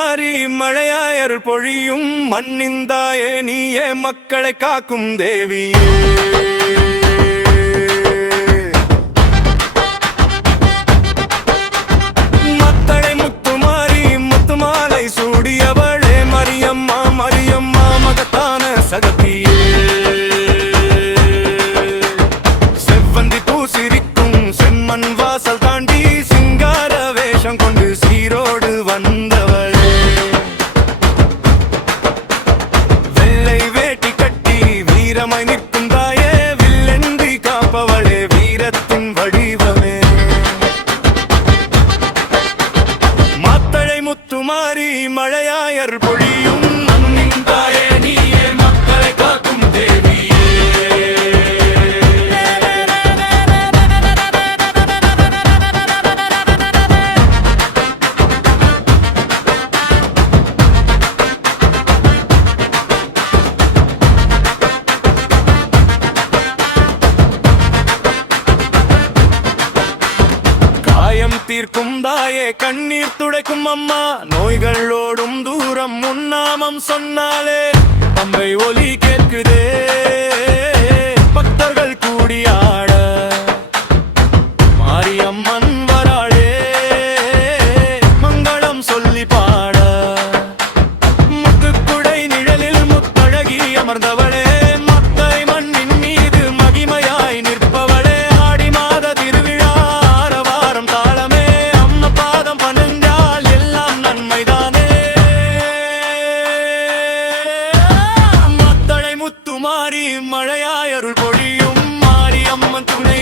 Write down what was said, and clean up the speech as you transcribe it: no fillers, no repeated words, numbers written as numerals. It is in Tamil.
முத்துமாரி மழையாய் அருள் பொழியும் மண்ணிந்தாயே நீயே மக்களை காக்கும் தேவியே. மத்தளை முத்துமாரி முத்துமாலை சூடியவளே மரியம்மா மரியம்மா மகத்தான சகதியே. செவ்வந்தி பூசிரிக்கும் செம்மண் வாசல் தாண்டி சிங்கார வேஷம் கொண்டு சீரோடு வந்தவளே. வெள்ளை வேட்டி கட்டி வீரமாய் நிற்கும் தாயே வில்லென்றி காப்பவளே வீரத்தின் வடிவமே. மாத்தளை முத்துமாரி மழையாய் அருள் பொழியும் மண்ணிந்தாயே நீயே மக்களை காக்கும் தேவியே. காயம் தீர்க்கும் தாயே கண்ணீர் துடைக்கும் அம்மா நோய்களோடும் தூரம் முன்னாமம் சொன்னாலே பம்பை ஒலி கேட்குதே. பக்தர்கள் கூடியாட மாரியம்மன் வராளே மங்களம் சொல்லி பாட. முத்துக்குடை நிழலில் முத்தழகி அமர்ந்தவளே மத்தை மண்ணின் மீது மகிமையாய் நிற்பவளே. ஆடி மாத திருவிழா ஆரவாரம் தாளமே அம்ம பாதம் பணிந்தால் எல்லாம் நன்மைதானே. மத்தளை முத்துமாரி மழையாய் அருள் பொழியும் மாரியம்மன் துணை